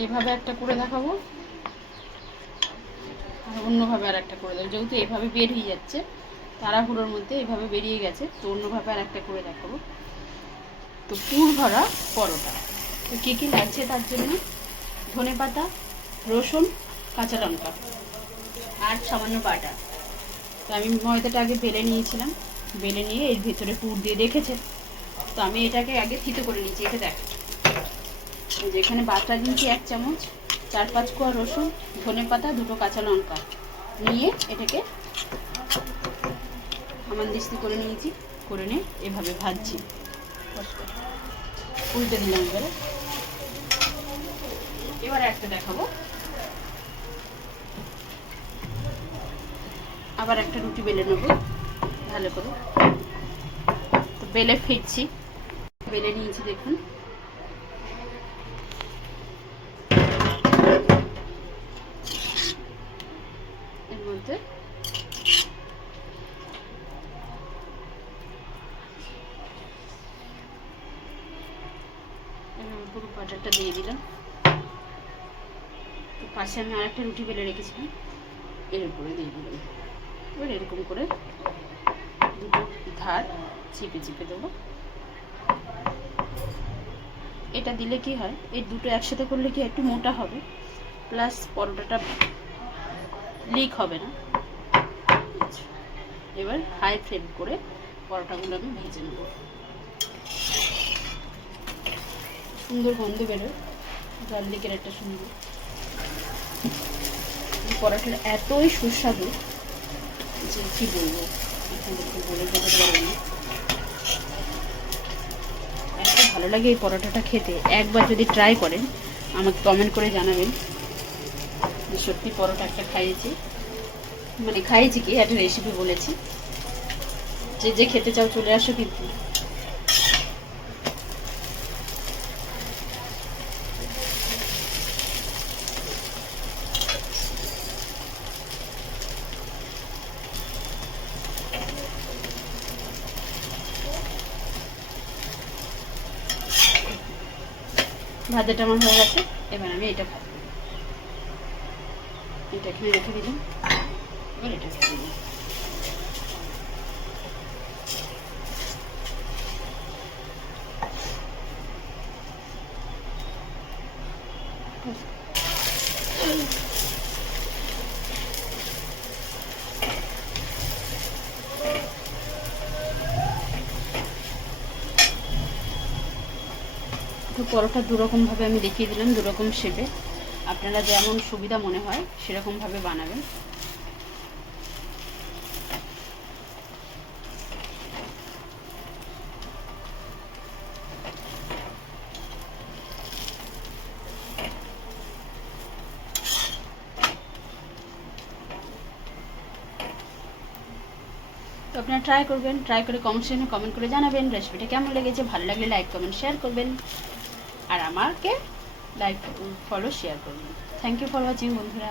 এইভাবে একটা করে দেখাবো, আর অন্যভাবে আর একটা করে দেবো। যেহেতু এইভাবে বের হয়ে যাচ্ছে, তাড়াহুড়োর মধ্যে এইভাবে বেরিয়ে গেছে, তো অন্যভাবে আর একটা করে দেখাবো। তো পুর ভরা পরোটা। তো কী কী লাগছে তার জন্য: ধনেপাতা, রসুন, কাঁচা লঙ্কা আর সামান্য বাটার। তো আমি ময়দাটা আগে বেলে নিয়েছিলাম, বেলে নিয়ে এর ভিতরে পুর দিয়ে রেখেছে। তো আমি এটাকে আগে থিতো করে নিয়েছি। এটা দেখ, যেখানে বাটার নিয়েছি 1 চামচ, 4-5 কোয়া রসুন, ধনেপাতা, 2টো কাঁচা লঙ্কা নিয়ে এটাকে হামানদিস্তি করে নিয়েছি। করে নিয়ে এভাবে ভাজছি। উল্টে দিলাম। এবার একটা দেখাবো, আবার একটা রুটি বেলে নেব ভালো করে। তো বেলে ফিরছি, বেলে নিয়েছি দেখুন। এর মধ্যে পুরো বাটারটা দিয়ে দিলাম। তো পাশে আমি আরেকটা রুটি বেলে রেখেছিলাম, এর উপরে দিয়ে দিলাম। এবার এরকম করে দুটো ধার চিপে চিপে দেবো। এটা দিলে কি হয়, এই দুটো একসাথে করলে কি একটু মোটা হবে, প্লাস পরোটাটা লিক হবে না। এবার হাই ফ্লেম করে পরোটাগুলো আমি ভেজে নেব। সুন্দর গন্ধ বেরোয়, গার্লিকের একটা সুন্দর। পরোটাটা এতই সুস্বাদু যে কি বলবো, আপনাদেরকে বলে বোঝাতে পারবো না। এত ভালো লাগে এই পরোটাটা খেতে। একবার যদি ট্রাই করেন, আমাকে কমেন্ট করে জানাবেন যে সত্যি পরোটা একটা খাইয়েছি, মানে খাইয়েছি কি একটা রেসিপি বলেছি। যে যে খেতে চাও চলে আসো কিন্তু। ভাজাটা আমার হয়ে গেছে, এবার আমি এটা ভাজবো। এটা এখানে রেখে দিলাম, এবার এটা খেয়ে দিলাম। তো পরোটা দুরকমভাবে আমি দেখিয়ে দিলাম, দুরকম শেপে। আপনারা যেমন সুবিধা মনে হয় সেরকমভাবে বানাবেন। তো আপনারা ট্রাই করবেন, ট্রাই করে কমেন্ট কমেন্ট করে জানাবেন রেসিপিটা কেমন লেগেছে। ভালো লাগলে লাইক কমেন্ট শেয়ার করবেন, আর আমাকে লাইক ফলো শেয়ার করবেন। থ্যাংক ইউ ফর ওয়াচিং বন্ধুরা।